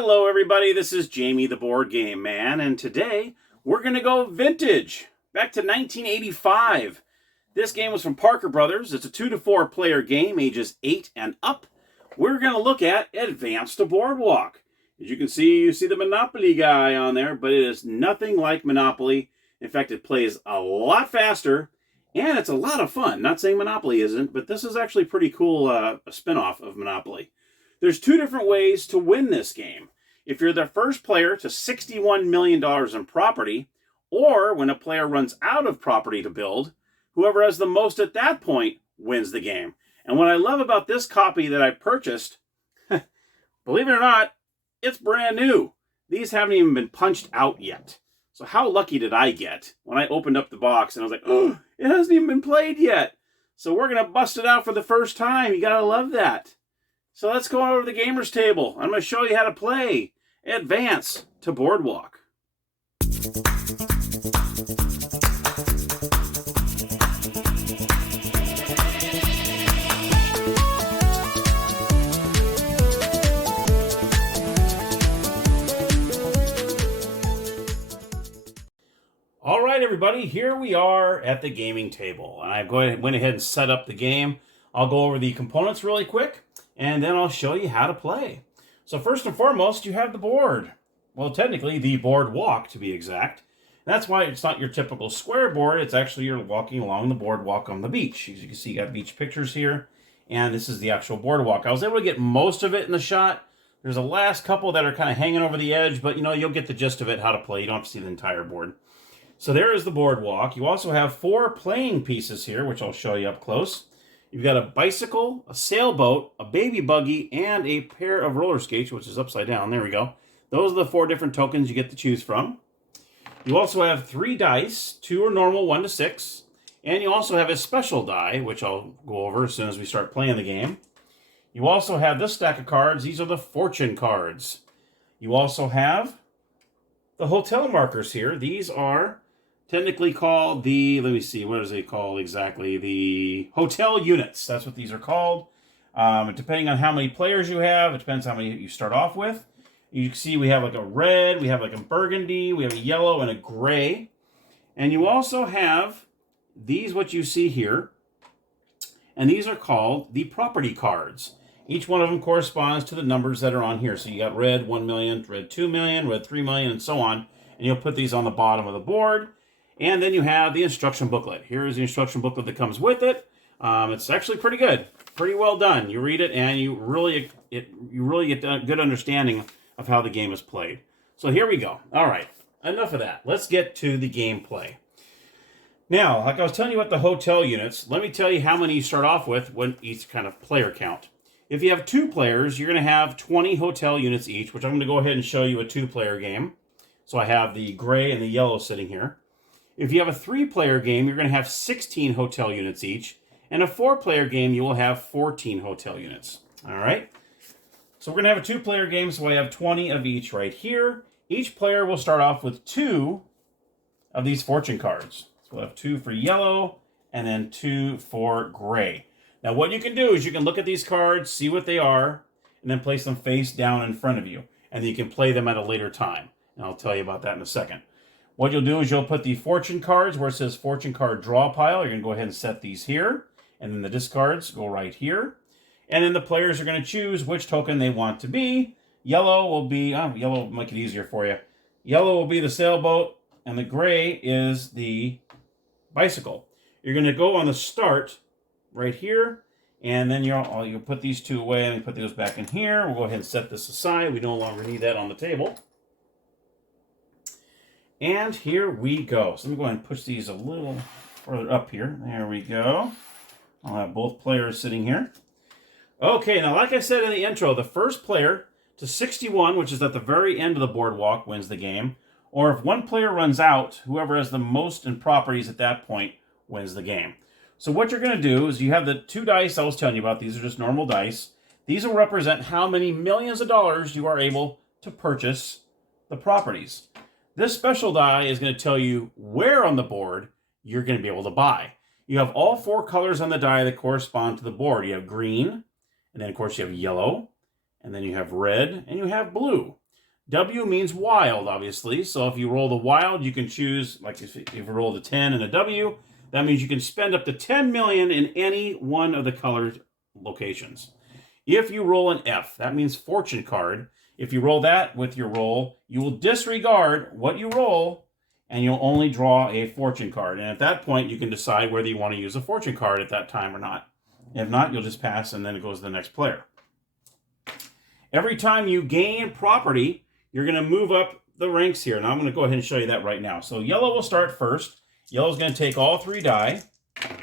Hello everybody, this is Jamie the Board Game Man, and today we're going to go vintage, back to 1985. This game was from Parker Brothers. It's a 2 to 4 player game, ages 8 and up. We're going to look at Advance to Boardwalk. As you can see, you see the Monopoly guy on there, but it is nothing like Monopoly. In fact, it plays a lot faster, and it's a lot of fun. Not saying Monopoly isn't, but this is actually pretty cool, a spin-off of Monopoly. There's two different ways to win this game. If you're the first player to $61 million in property, or when a player runs out of property to build, whoever has the most at that point wins the game. And what I love about this copy that I purchased, believe it or not, it's brand new. These haven't even been punched out yet. So how lucky did I get when I opened up the box and I was like, oh, it hasn't even been played yet. So we're going to bust it out for the first time. You got to love that. So let's go over to the gamer's table. I'm going to show you how to play Advance to Boardwalk. All right, everybody, here we are at the gaming table. And I went ahead and set up the game. I'll go over the components really quick, and then I'll show you how to play. So first and foremost, you have the board. Well, technically, the boardwalk, to be exact. And that's why it's not your typical square board. It's actually you're walking along the boardwalk on the beach. As you can see, you got beach pictures here, and this is the actual boardwalk. I was able to get most of it in the shot. There's a last couple that are kind of hanging over the edge, but you'll get the gist of it, how to play. You don't have to see the entire board. So there is the boardwalk. You also have 4 playing pieces here, which I'll show you up close. You've got a bicycle, a sailboat, a baby buggy, and a pair of roller skates, which is upside down. There we go. Those are the 4 different tokens you get to choose from. You also have 3 dice. 2 are normal, 1 to 6. And you also have a special die, which I'll go over as soon as we start playing the game. You also have this stack of cards. These are the fortune cards. You also have the hotel markers here. These are technically called the, let me see, what is it called exactly? The hotel units. That's what these are called. Depending on how many players you have, it depends how many you start off with. You can see we have like a red, we have like a burgundy, we have a yellow, and a gray. And you also have these, what you see here. And these are called the property cards. Each one of them corresponds to the numbers that are on here. So you got red 1 million, red 2 million, red 3 million, and so on. And you'll put these on the bottom of the board. And then you have the instruction booklet. Here is the instruction booklet that comes with it. It's actually pretty good, pretty well done. You read it, and you really get a good understanding of how the game is played. So here we go. All right, enough of that. Let's get to the gameplay. Now, like I was telling you about the hotel units, let me tell you how many you start off with when each kind of player count. If you have 2 players, you're going to have 20 hotel units each, which I'm going to go ahead and show you a 2-player game. So I have the gray and the yellow sitting here. If you have a 3-player game, you're going to have 16 hotel units each. And a 4-player game, you will have 14 hotel units. All right? So we're going to have a 2-player game, so I have 20 of each right here. Each player will start off with 2 of these fortune cards. So we'll have 2 for yellow, and then 2 for gray. Now what you can do is you can look at these cards, see what they are, and then place them face down in front of you. And then you can play them at a later time. And I'll tell you about that in a second. What you'll do is you'll put the fortune cards where it says fortune card draw pile. You're going to go ahead and set these here. And then the discards go right here. And then the players are going to choose which token they want to be. Yellow will be, yellow will make it easier for you. Yellow will be the sailboat. And the gray is the bicycle. You're going to go on the start right here. And then you'll put these 2 away and put those back in here. We'll go ahead and set this aside. We no longer need that on the table. And here we go. So let me go ahead and push these a little further up here. There we go. I'll have both players sitting here. Okay, now like I said in the intro, the first player to 61, which is at the very end of the boardwalk, wins the game. Or if one player runs out, whoever has the most in properties at that point wins the game. So what you're going to do is you have the 2 dice I was telling you about. These are just normal dice. These will represent how many millions of dollars you are able to purchase the properties. This special die is going to tell you where on the board you're going to be able to buy. You have all 4 colors on the die that correspond to the board. You have green, and then of course you have yellow, and then you have red, and you have blue. W means wild, obviously. So if you roll the wild, you can choose, like if you roll the 10 and a W, that means you can spend up to 10 million in any one of the colored locations. If you roll an F, that means fortune card. If you roll that with your roll, you will disregard what you roll, and you'll only draw a fortune card. And at that point, you can decide whether you want to use a fortune card at that time or not. If not, you'll just pass, and then it goes to the next player. Every time you gain property, you're going to move up the ranks here. And I'm going to go ahead and show you that right now. So yellow will start first. Yellow's going to take all 3 die,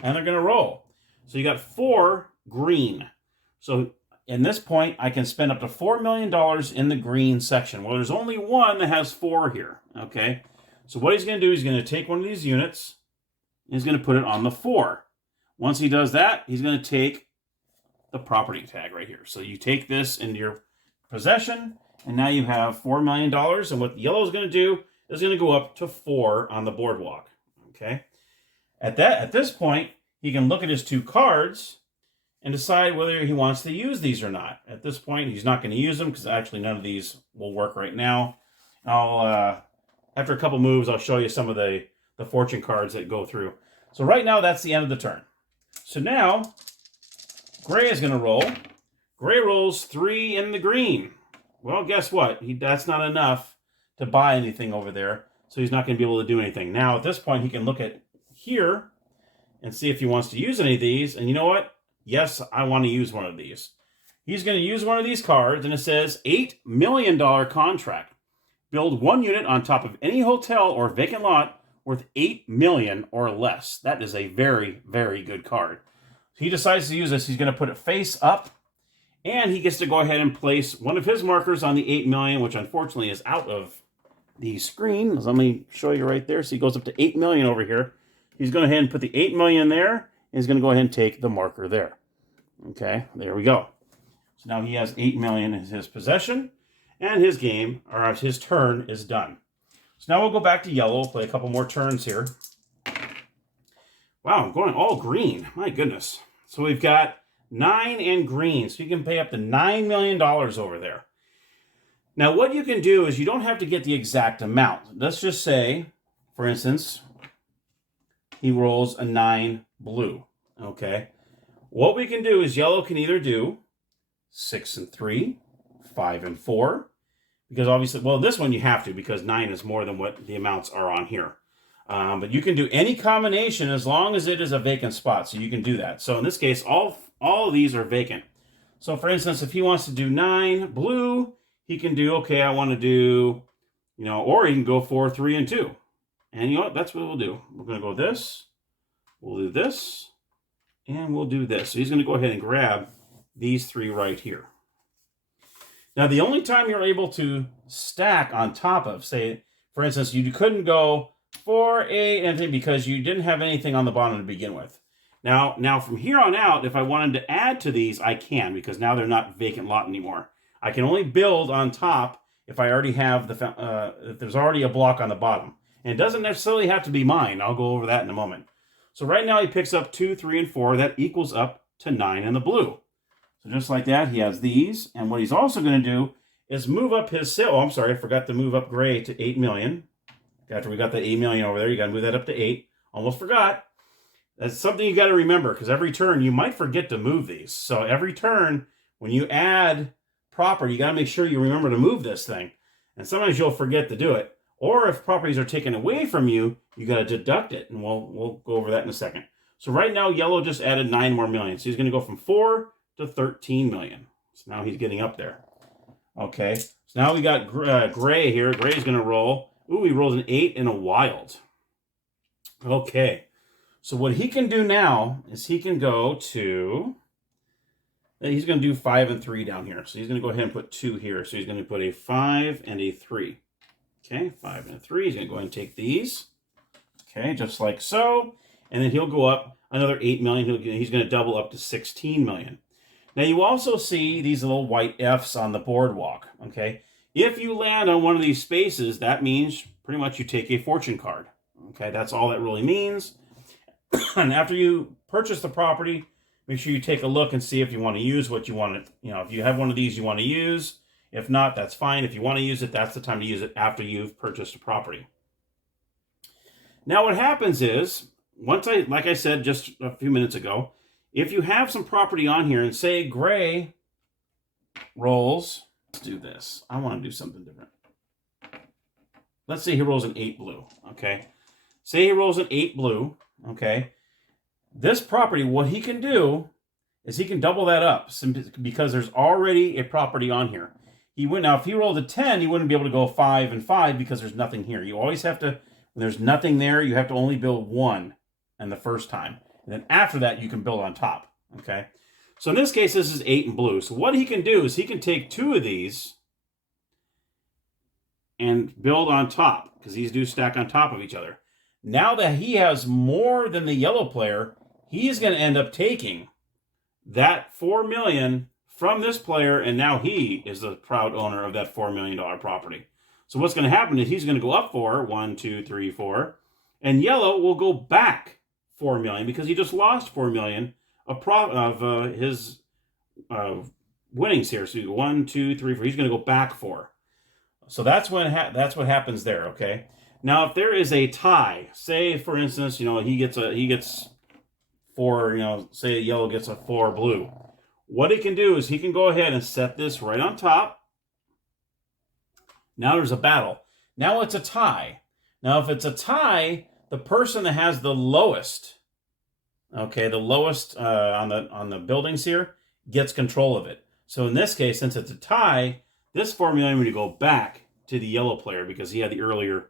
and they're going to roll. So you got 4 green. So in this point, I can spend up to $4 million in the green section. Well, there's only one that has 4 here, okay? So what he's going to do, he's going to take one of these units, and he's going to put it on the 4. Once he does that, he's going to take the property tag right here. So you take this into your possession, and now you have $4 million, and what yellow is going to do is going to go up to 4 on the boardwalk, okay? At this point, he can look at his 2 cards and decide whether he wants to use these or not. At this point, he's not going to use them because actually none of these will work right now. After a couple moves, I'll show you some of the fortune cards that go through. So right now, that's the end of the turn. So now, gray is going to roll. Gray rolls 3 in the green. Well, guess what? That's not enough to buy anything over there, so he's not going to be able to do anything. Now, at this point, he can look at here and see if he wants to use any of these. And you know what? Yes, I want to use one of these. He's going to use one of these cards, and it says $8 million contract. Build 1 unit on top of any hotel or vacant lot worth $8 million or less. That is a very, very good card. He decides to use this. He's going to put it face up, and he gets to go ahead and place one of his markers on the $8 million, which unfortunately is out of the screen. Let me show you right there. So he goes up to $8 million over here. He's going to go ahead and put the $8 million there. He's going to go ahead and take the marker there. Okay, there we go. So now he has $8 million in his possession, and his game, or his turn, is done. So now we'll go back to yellow. We'll play a couple more turns here. Wow, I'm going all green. My goodness. So we've got 9 and green, so you can pay up to $9 million over there. Now what you can do is you don't have to get the exact amount. Let's just say, for instance, he rolls a 9 blue, okay? What we can do is yellow can either do 6 and 3, 5 and 4, because obviously, well, this one you have to because 9 is more than what the amounts are on here. But you can do any combination as long as it is a vacant spot, so you can do that. So in this case, all of these are vacant. So for instance, if he wants to do 9 blue, he can do, okay, I want to do, or he can go 4, 3, and 2. And you know what? That's what we'll do. We're going to go this, we'll do this, and we'll do this. So he's going to go ahead and grab these 3 right here. Now, the only time you're able to stack on top of, say, for instance, you couldn't go 4, 8, anything because you didn't have anything on the bottom to begin with. Now from here on out, if I wanted to add to these, I can, because now they're not vacant lot anymore. I can only build on top if I already have if there's already a block on the bottom. And it doesn't necessarily have to be mine. I'll go over that in a moment. So right now he picks up 2, 3, and 4. That equals up to 9 in the blue. So just like that, he has these. And what he's also going to do is move up his sale. Oh, I'm sorry, I forgot to move up gray to 8 million. After we got the 8 million over there, you got to move that up to 8. Almost forgot. That's something you got to remember, because every turn you might forget to move these. So every turn, when you add property, you got to make sure you remember to move this thing. And sometimes you'll forget to do it. Or if properties are taken away from you, you got to deduct it. And we'll go over that in a second. So right now, yellow just added 9 more million. So he's going to go from 4 to 13 million. So now he's getting up there. Okay. So now we got gray here. Gray's going to roll. Ooh, he rolls an 8 and a wild. Okay. So what he can do now is he can go to, he's going to do 5 and 3 down here. So he's going to go ahead and put 2 here. So he's going to put a 5 and a 3. Okay, 5 and a 3. He's going to go ahead and take these. Okay, just like so. And then he'll go up another 8 million. He's going to double up to 16 million. Now you also see these little white Fs on the boardwalk. Okay, if you land on one of these spaces, that means pretty much you take a fortune card. Okay, that's all that really means. And after you purchase the property, make sure you take a look and see if you want to use what you want to, if you have one of these you want to use. If not, that's fine. If you want to use it, that's the time to use it after you've purchased a property. Now what happens is, like I said just a few minutes ago, if you have some property on here and say gray rolls, let's do this. I want to do something different. Let's say he rolls an 8 blue, okay? Say he rolls an 8 blue, okay? This property, what he can do is he can double that up because there's already a property on here. Now, if he rolled a 10, he wouldn't be able to go 5 and 5 because there's nothing here. You always have to, when there's nothing there, you have to only build 1 and the first time. And then after that, you can build on top, okay? So in this case, this is 8 and blue. So what he can do is he can take 2 of these and build on top, because these do stack on top of each other. Now that he has more than the yellow player, he's going to end up taking that $4 million from this player, and now he is the proud owner of that $4 million property. So what's going to happen is he's going to go up 4, 1, 2, 3, 4, and yellow will go back $4 million because he just lost $4 million of his winnings here. So 1, 2, 3, 4. He's going to go back 4. So that's what happens there. Okay. Now, if there is a tie, say for instance, he gets 4. Say yellow gets a 4 blue. What he can do is he can go ahead and set this right on top. Now there's a battle. Now it's a tie. Now if it's a tie, the person that has the lowest, okay, the lowest on the buildings here gets control of it. So in this case, since it's a tie, this $4 million would go back to the yellow player because he had the earlier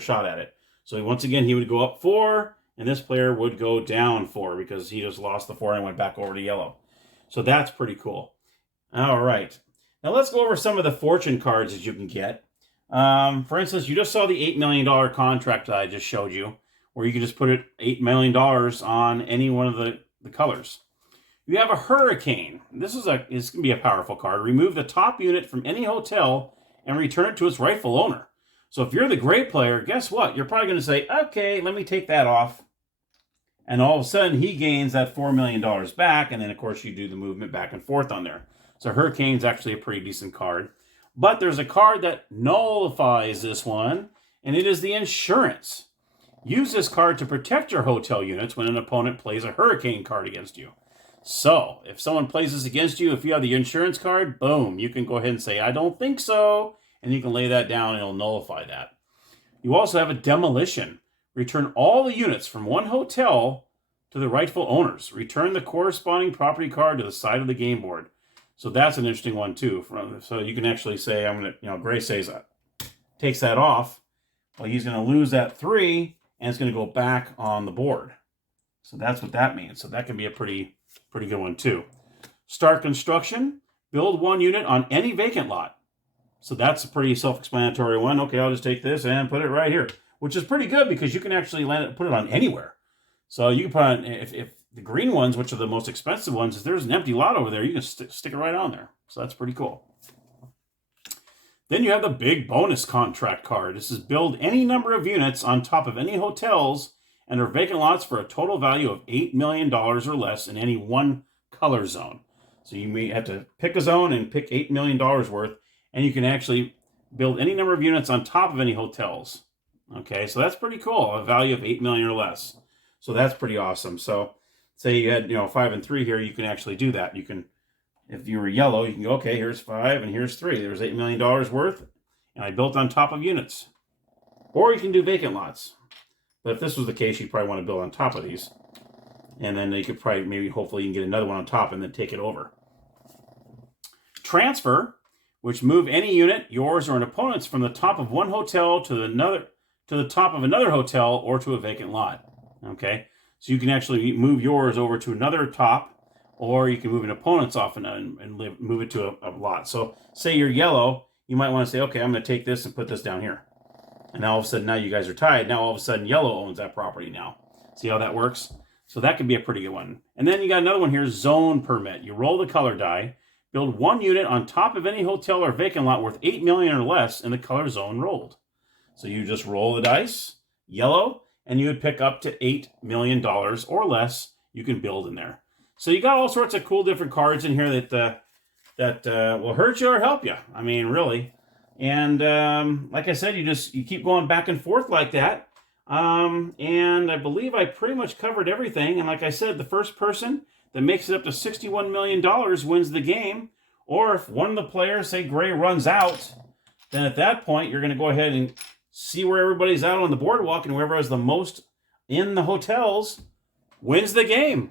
shot at it. So once again, he would go up 4, and this player would go down 4 because he just lost the 4 and went back over to yellow. So that's pretty cool. All right. Now let's go over some of the fortune cards that you can get. For instance, you just saw the $8 million contract that I just showed you, where you can just put $8 million on any one of the colors. You have a hurricane. This is going to be a powerful card. Remove the top unit from any hotel and return it to its rightful owner. So if you're the gray player, guess what? You're probably going to say, okay, let me take that off. And all of a sudden, he gains that $4 million back. And then, of course, you do the movement back and forth on there. So hurricane's actually a pretty decent card. But there's a card that nullifies this one, and it is the insurance. Use this card to protect your hotel units when an opponent plays a hurricane card against you. So, if someone plays this against you, if you have the insurance card, boom, you can go ahead and say, I don't think so, and you can lay that down and it'll nullify that. You also have a demolition. Return all the units from one hotel to the rightful owners. Return the corresponding property card to the side of the game board. So that's an interesting one too. So you can actually say, Gray says, takes that off. Well, he's going to lose that 3, and it's going to go back on the board. So that's what that means. So that can be a pretty good one too. Start construction. Build 1 unit on any vacant lot. So that's a pretty self-explanatory one. Okay, I'll just take this and put it right here, which is pretty good because you can actually put it on anywhere. So you can put on, if the green ones, which are the most expensive ones, if there's an empty lot over there, you can stick it right on there. So that's pretty cool. Then you have the big bonus contract card. This is build any number of units on top of any hotels and or vacant lots for a total value of $8 million or less in any one color zone. So you may have to pick a zone and pick $8 million worth, and you can actually build any number of units on top of any hotels. Okay, so that's pretty cool, a value of $8 million or less. So that's pretty awesome. So say you had 5 and 3 here, you can actually do that. You can, if you were yellow, you can go, okay, here's 5 and here's 3. There's $8 million worth, and I built on top of units. Or you can do vacant lots. But if this was the case, you'd probably want to build on top of these. And then you could probably, hopefully you can get another one on top and then take it over. Transfer, which move any unit, yours or an opponent's, from the top of one hotel to the top of another hotel or to a vacant lot. Okay? So you can actually move yours over to another top, or you can move an opponent's off and move it to a lot. So say you're yellow, you might want to say, okay, I'm going to take this and put this down here. And all of a sudden, now you guys are tied. Now all of a sudden, yellow owns that property now. See how that works? So that could be a pretty good one. And then you got another one here, zone permit. You roll the color die, build 1 unit on top of any hotel or vacant lot worth $8 million or less in the color zone rolled. So you just roll the dice, yellow, and you would pick up to $8 million or less you can build in there. So you got all sorts of cool different cards in here that that will hurt you or help you. I mean, really. And like I said, you keep going back and forth like that. And I believe I pretty much covered everything. And like I said, the first person that makes it up to $61 million wins the game. Or if one of the players, say Gray, runs out, then at that point, you're going to go ahead and see where everybody's out on the boardwalk, and whoever has the most in the hotels wins the game.